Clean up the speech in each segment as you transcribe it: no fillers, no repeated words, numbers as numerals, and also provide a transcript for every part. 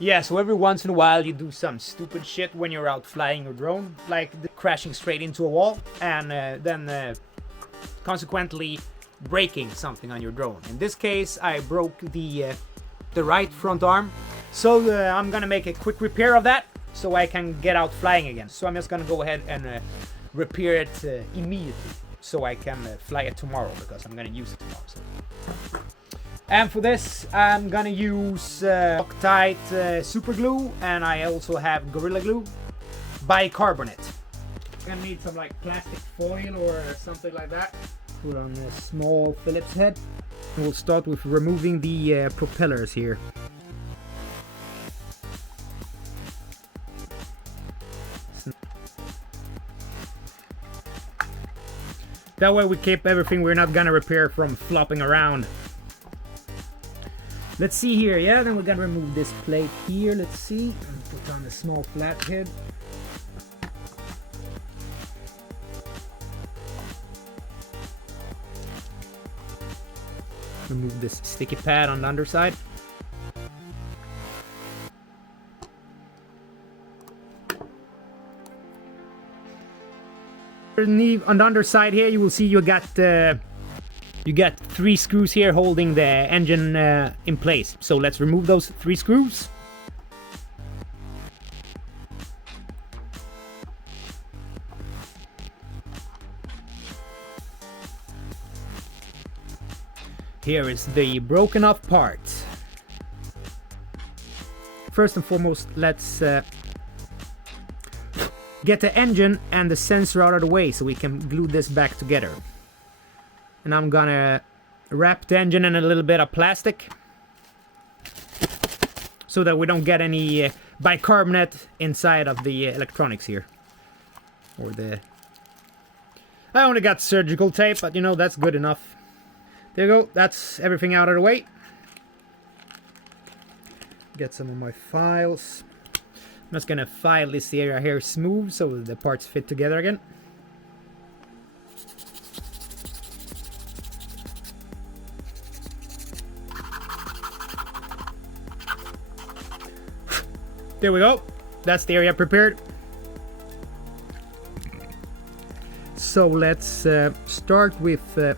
Yeah, so every once in a while you do some stupid shit when you're out flying your drone, like crashing straight into a wall and then consequently breaking something on your drone. In this case, I broke the right front arm, so I'm gonna make a quick repair of that so I can get out flying again. So I'm just gonna go ahead and repair it immediately so I can fly it tomorrow, because I'm gonna use it tomorrow. So. And for this, I'm gonna use Loctite super glue, and I also have Gorilla Glue bicarbonate. I'm gonna need some like plastic foil or something like that. Put on a small Phillips head. And we'll start with removing the propellers here. That way we keep everything we're not gonna repair from flopping around. Let's see here, yeah, then we're gonna remove this plate here, let's see, and put on a small flathead. Remove this sticky pad on the underside. On the underside here, you will see you got 3 screws here holding the engine in place. So let's remove those 3 screws. Here is the broken off part. First and foremost, let's get the engine and the sensor out of the way so we can glue this back together. And I'm gonna wrap the engine in a little bit of plastic so that we don't get any bicarbonate inside of the electronics here. Or the... I only got surgical tape, but you know, that's good enough. There you go, that's everything out of the way. Get some of my files. I'm just gonna file this area here smooth so the parts fit together again. There we go. That's the area prepared. So let's start with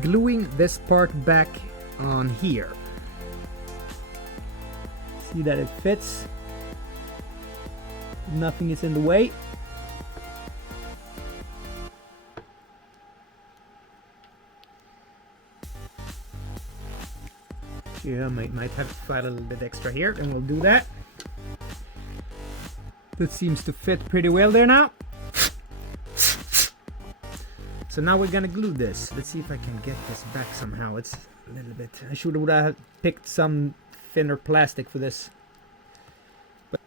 gluing this part back on here. See that it fits. Nothing is in the way. Yeah, might have to file a little bit extra here, and we'll do that. That seems to fit pretty well there now. So now we're gonna glue this. Let's see if I can get this back somehow. It's a little bit... I should have picked some thinner plastic for this. But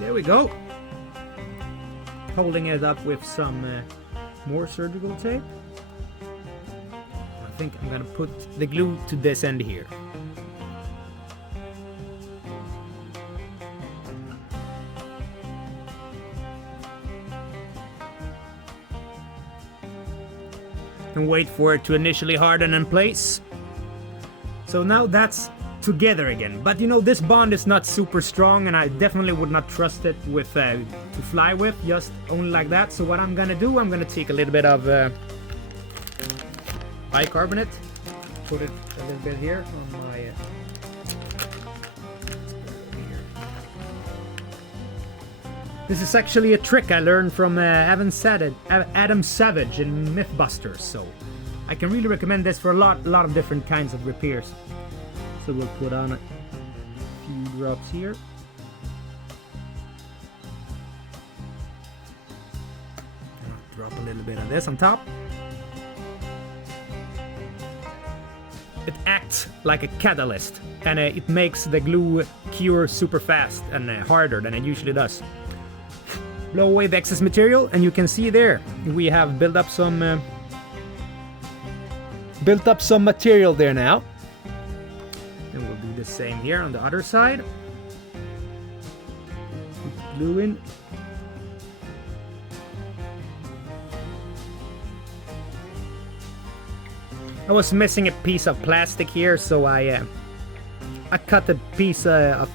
there we go. Holding it up with some more surgical tape. I think I'm gonna put the glue to this end here. And wait for it to initially harden in place. So now that's together again. But you know, this bond is not super strong, and I definitely would not trust it with to fly with, just only like that. So what I'm gonna do, I'm gonna take a little bit of bicarbonate, put it a little bit here on my This is actually a trick I learned from Adam Savage in Mythbusters, so I can really recommend this for a lot of different kinds of repairs. So we'll put on a few drops here. Drop a little bit of this on top. It acts like a catalyst, and it makes the glue cure super fast and harder than it usually does. Blow away the excess material, and you can see there we have built up some material there now. And we'll do the same here on the other side. Put glue in. I was missing a piece of plastic here, so I cut a piece of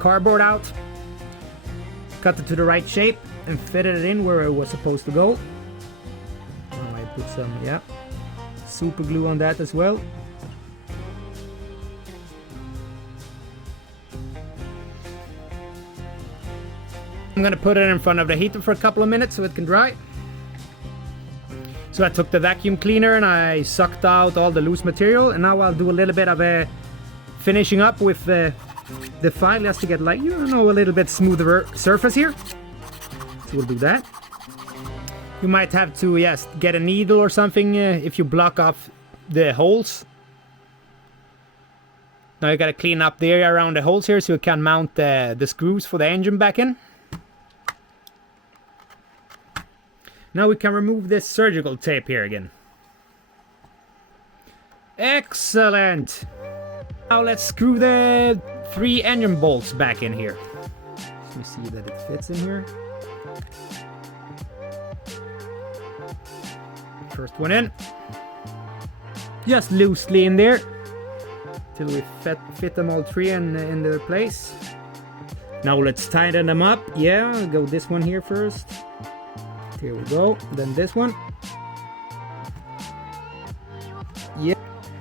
cardboard out, cut it to the right shape, and fitted it in where it was supposed to go. Now I put some, super glue on that as well. I'm gonna put it in front of the heater for a couple of minutes so it can dry. So I took the vacuum cleaner and I sucked out all the loose material, and now I'll do a little bit of finishing up with the file just to get, like, you know, a little bit smoother surface here. So we'll do that. You might have to get a needle or something if you block off the holes. Now you gotta clean up the area around the holes here so you can mount the screws for the engine back in. Now we can remove this surgical tape here again. Excellent! Now let's screw the 3 engine bolts back in here. Let me see that it fits in here. First one in. Just loosely in there. Till we fit them all 3 in their place. Now let's tighten them up. Yeah, I'll go this one here first. Here we go. Then this one. Yeah.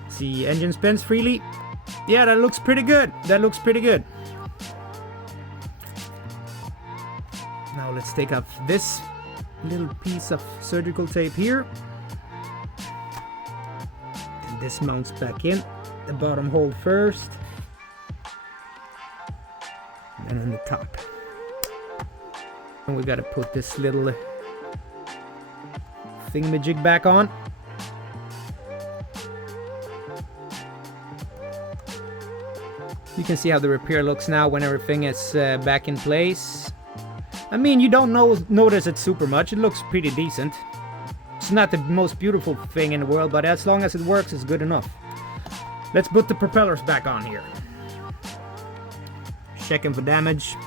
See, engine spins freely. Yeah, that looks pretty good. That looks pretty good. Now let's take off this little piece of surgical tape here. And this mounts back in. The bottom hole first. And on the top. And we gotta put this little thingamajig back on. You can see how the repair looks now when everything is back in place. I mean, you don't notice it super much. It looks pretty decent. It's not the most beautiful thing in the world, but as long as it works, it's good enough. Let's put the propellers back on here. Checking for damage.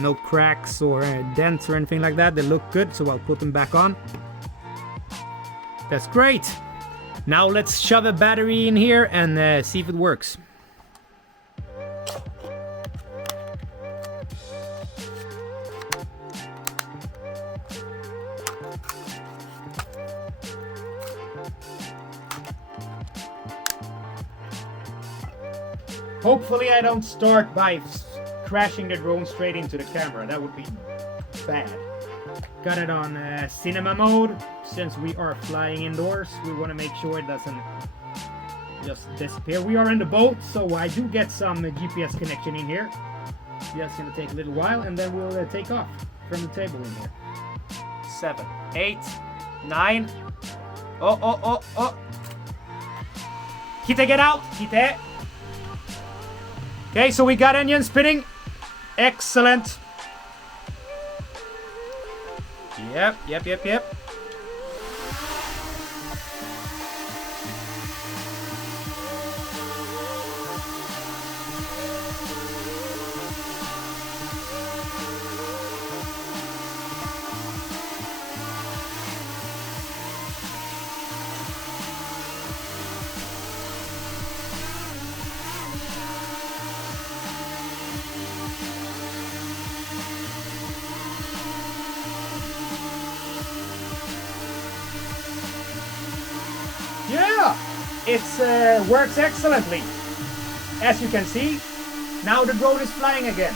No cracks or dents or anything like that. They look good, so I'll put them back on. That's great. Now let's shove a battery in here and see if it works. Hopefully I don't start by crashing the drone straight into the camera. That would be bad. Got it on cinema mode. Since we are flying indoors, we want to make sure it doesn't just disappear. We are in the boat, so I do get some GPS connection in here. Just gonna take a little while, and then we'll take off from the table in here. 7, 8, 9. Oh. Kite, get out! Kite! Okay, so we got engine spinning. Excellent. Yep. Yeah, it works excellently. As you can see, now the drone is flying again.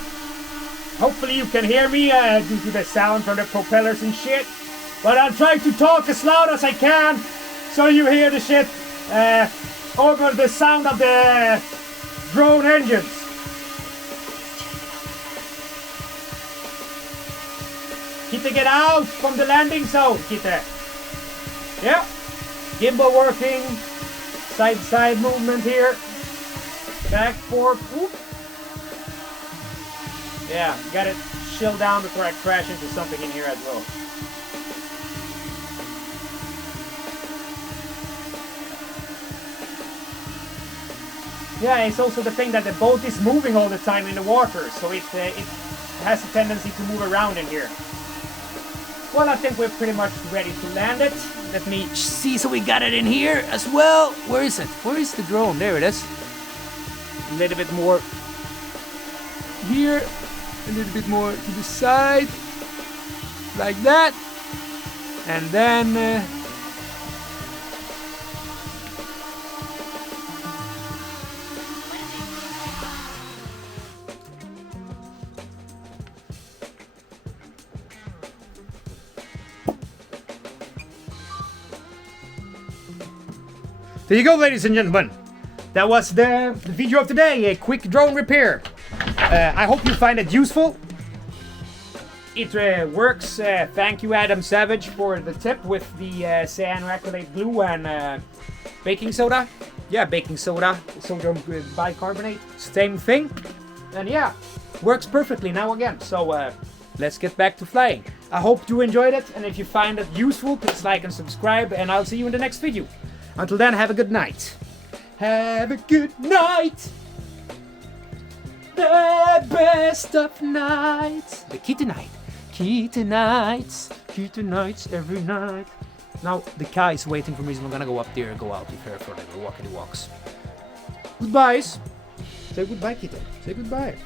Hopefully you can hear me due to the sound from the propellers and shit. But I'll try to talk as loud as I can so you hear the shit over the sound of the drone engines. Kite, get out from the landing zone, Kite. Yeah. Gimbal working, side movement here, back, forth, whoop. Yeah, got it chill down before I crash into something in here as well. Yeah, it's also the thing that the boat is moving all the time in the water, so it has a tendency to move around in here. Well, I think we're pretty much ready to land it. Let me See, so we got it in here as well. Where is it? Where is the drone? There it is. A little bit more here, a little bit more to the side, like that. And then there you go, ladies and gentlemen. That was the video of today, a quick drone repair. I hope you find it useful. It works. Thank you, Adam Savage, for the tip with the cyanoacrylate glue and baking soda. Yeah, baking soda, sodium bicarbonate, same thing. And yeah, works perfectly now again. So let's get back to flying. I hope you enjoyed it, and if you find it useful, please like and subscribe, and I'll see you in the next video. Until then, have a good night. Have a good night. The best of nights. The key tonight. Key tonights. Key tonights every night. Now the car is waiting for me, so I'm gonna go up there and go out with her for the walkity walks. Goodbyes. Say goodbye, Kitten. Say goodbye.